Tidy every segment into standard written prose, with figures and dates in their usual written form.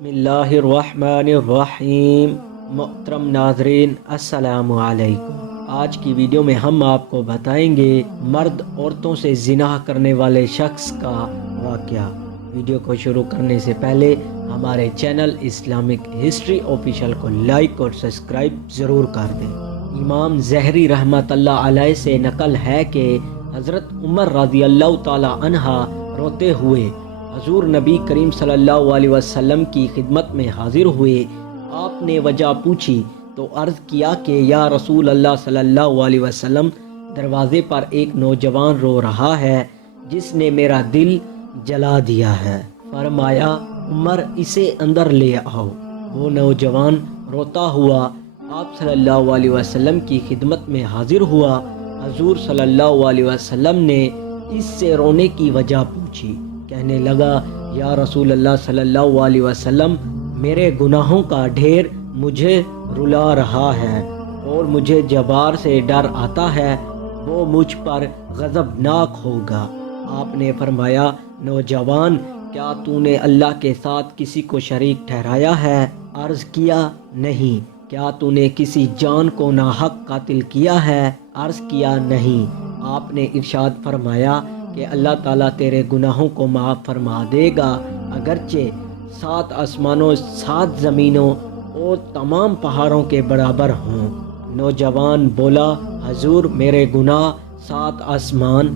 बिस्मिल्लाहिर्रहमानिर्रहीम। मोहतरम नाज़रीन, अस्सलामु अलैकुम। आज की वीडियो में हम आपको बताएंगे मर्द औरतों से जिनाह करने वाले शख्स का वाक़या। वीडियो को शुरू करने से पहले हमारे चैनल इस्लामिक हिस्ट्री ऑफिशियल को लाइक और सब्सक्राइब ज़रूर कर दें। इमाम ज़हरी रहमतुल्लाह अलैह से नकल है कि हज़रत उमर रज़ी अल्लाह ताला अन्हा रोते हुए हजूर नबी करीम सल्लल्लाहु अलैहि वसल्लम की खिदमत में हाजिर हुए। आपने वजह पूछी तो अर्ज़ किया कि या रसूल अल्लाह सल्लल्लाहु अलैहि वसल्लम, दरवाज़े पर एक नौजवान रो रहा है जिसने मेरा दिल जला दिया है। फरमाया, उमर, इसे अंदर ले आओ। वो नौजवान रोता हुआ आप सल्लल्लाहु अलैहि वसल्लम की खिदमत में हाजिर हुआ। हजूर सल्लल्लाहु अलैहि वसल्लम ने इससे रोने की वजह पूछी। कहने लगा, या रसूल अल्लाह सल्लल्लाहु अलैहि वसल्लम, मेरे गुनाहों का ढेर मुझे रुला रहा है और मुझे जबार से डर आता है, वो मुझ पर गज़बनाक होगा। आपने फरमाया, नौजवान, क्या तूने अल्लाह के साथ किसी को शरीक ठहराया है? अर्ज़ किया, नहीं। क्या तूने किसी जान को नाहक कातिल किया है? अर्ज़ किया, नहीं। आपने इरशाद फरमाया कि अल्लाह ताला तेरे गुनाहों को माफ़ फरमा देगा, अगरचे 7 आसमानों 7 ज़मीनों और तमाम पहाड़ों के बराबर हों। नौजवान बोला, हजूर, मेरे गुनाह 7 आसमान,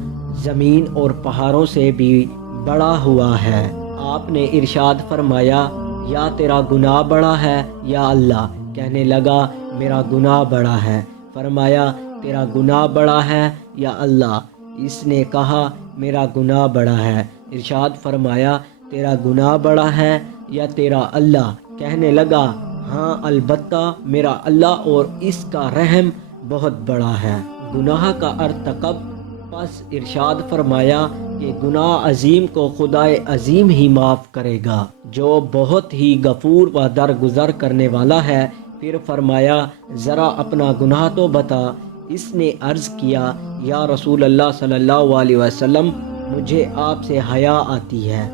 ज़मीन और पहाड़ों से भी बड़ा हुआ है। आपने इरशाद फरमाया, या तेरा गुनाह बड़ा है या अल्लाह? कहने लगा, मेरा गुनाह बड़ा है। फरमाया, तेरा गुनाह बड़ा है या अल्लाह? इसने कहा, मेरा गुनाह बड़ा है। इरशाद फरमाया, तेरा गुनाह बड़ा है या तेरा अल्लाह? कहने लगा, हाँ, अलबत्ता मेरा अल्लाह और इसका रहम बहुत बड़ा है। गुनाह का अर्तकब। बस इरशाद फरमाया कि गुनाह अजीम को खुदाए अजीम ही माफ़ करेगा, जो बहुत ही गफूर व दरगुजर करने वाला है। फिर फरमाया, ज़रा अपना गुनाह तो बता। इसने अर्ज़ किया, या रसूल अल्लाह सल्लल्लाहु अलैहि वसल्लम, मुझे आपसे हया आती है।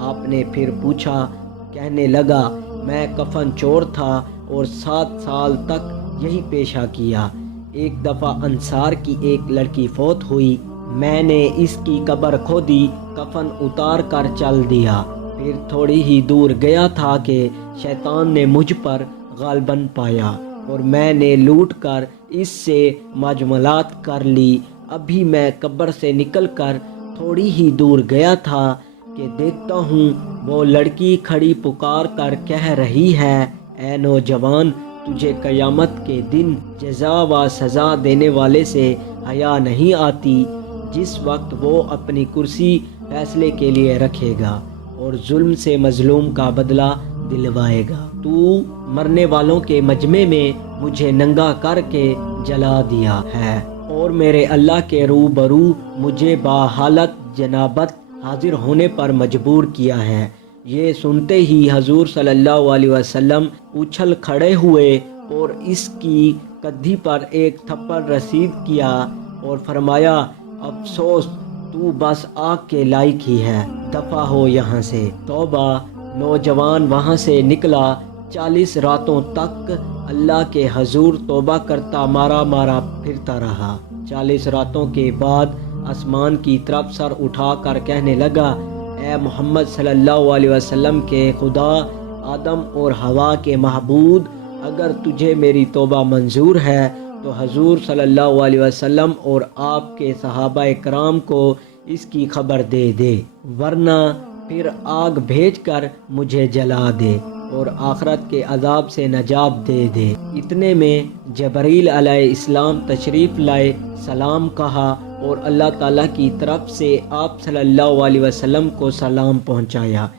आपने फिर पूछा। कहने लगा, मैं कफन चोर था और 7 साल तक यही पेशा किया। एक दफ़ा अंसार की एक लड़की फौत हुई, मैंने इसकी कब्र खोदी, कफन उतार कर चल दिया। फिर थोड़ी ही दूर गया था कि शैतान ने मुझ पर गालबन पाया और मैंने लूट कर इससे माजमलात कर ली। अभी मैं कब्र से निकलकर थोड़ी ही दूर गया था कि देखता हूँ वो लड़की खड़ी पुकार कर कह रही है, ऐ नौजवान, तुझे क़यामत के दिन जज़ा व सज़ा देने वाले से हया नहीं आती, जिस वक्त वो अपनी कुर्सी फैसले के लिए रखेगा और जुल्म से मजलूम का बदला दिलवाएगा। तू मरने वालों के मजमे में मुझे नंगा करके जला दिया है और मेरे अल्लाह के रूबरू मुझे बाहालत जनाबत हाजिर होने पर मजबूर किया है। ये सुनते ही हजूर सल्लल्लाहु अलैहि वसल्लम उछल खड़े हुए और इसकी कद्दी पर एक थप्पड़ रसीद किया और फरमाया, अफसोस, तू बस आग के लायक ही है, दफा हो यहाँ से। तौबा। नौजवान वहाँ से निकला। 40 रातों तक अल्लाह के हजूर तौबा करता मारा मारा फिरता रहा। 40 रातों के बाद आसमान की तरफ सर उठाकर कहने लगा, ए मोहम्मद सल्लल्लाहु अलैहि वसल्लम के खुदा, आदम और हवा के महबूद, अगर तुझे मेरी तौबा मंजूर है तो हजूर सल्लल्लाहु अलैहि वसल्लम और आपके सहाबा कराम को इसकी खबर दे दे, वरना फिर आग भेजकर मुझे जला दे और आखरत के अजाब से नजात दे दे। इतने में जबरील अलैहिस्सलाम तशरीफ़ लाए, सलाम कहा और अल्लाह ताला की तरफ से आप सल्लल्लाहु अलैहि वसल्लम को सलाम पहुंचाया।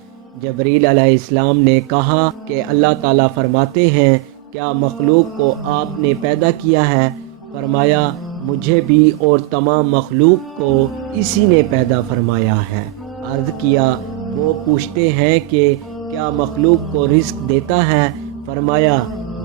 जबरील अलैहिस्सलाम ने कहा कि अल्लाह ताला फरमाते हैं, क्या मखलूक को आपने पैदा किया है? फरमाया, मुझे भी और तमाम मखलूक को इसी ने पैदा फरमाया है। अर्ज़ किया, वो पूछते हैं कि क्या मखलूक को रिस्क देता है? फरमाया,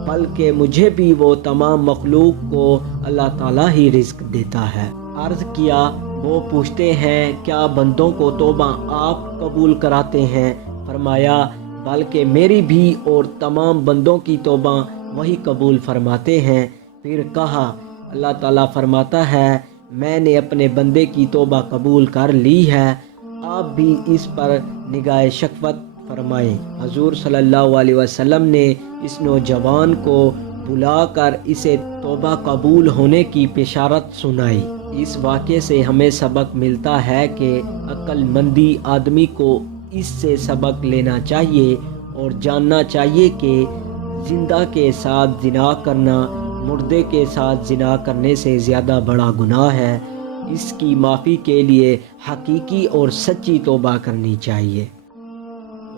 बल्कि मुझे भी वो तमाम मखलूक को अल्लाह ताला ही रिस्क देता है। अर्ज़ किया, वो पूछते हैं क्या बंदों को तौबा आप कबूल कराते हैं? फरमाया, بلکہ میری بھی اور تمام بندوں کی توبہ وہی قبول فرماتے ہیں۔ پھر کہا، اللہ تعالیٰ فرماتا ہے میں نے اپنے بندے کی توبہ قبول کر لی ہے، آپ بھی اس پر نگاہ شفقت فرمائیں۔ حضور صلی اللہ علیہ وسلم نے اس نوجوان کو بلا کر اسے توبہ قبول ہونے کی بشارت سنائی۔ اس واقعے سے ہمیں سبق ملتا ہے کہ عقل مندی آدمی کو اس سے سبق لینا چاہیے اور جاننا چاہیے کہ زندہ کے ساتھ زنا کرنا مردے کے ساتھ زنا کرنے سے زیادہ بڑا گناہ ہے۔ اس کی معافی کے لیے حقیقی اور سچی توبہ کرنی چاہیے۔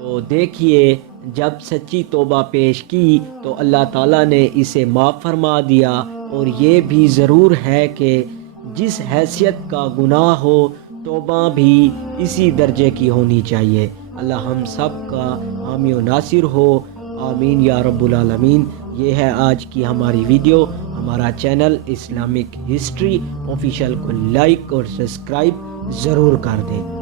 تو دیکھیے، جب سچی توبہ پیش کی تو اللہ تعالیٰ نے اسے معاف فرما دیا، اور یہ بھی ضرور ہے کہ جس حیثیت کا گناہ ہو توبہ بھی اسی درجے کی ہونی چاہیے۔ اللہ ہم سب کا حامی و ناصر ہو، آمین یا رب العالمین۔ یہ ہے آج کی ہماری ویڈیو۔ ہمارا چینل اسلامک ہسٹری آفیشیل کو لائک اور سبسکرائب ضرور کر دیں۔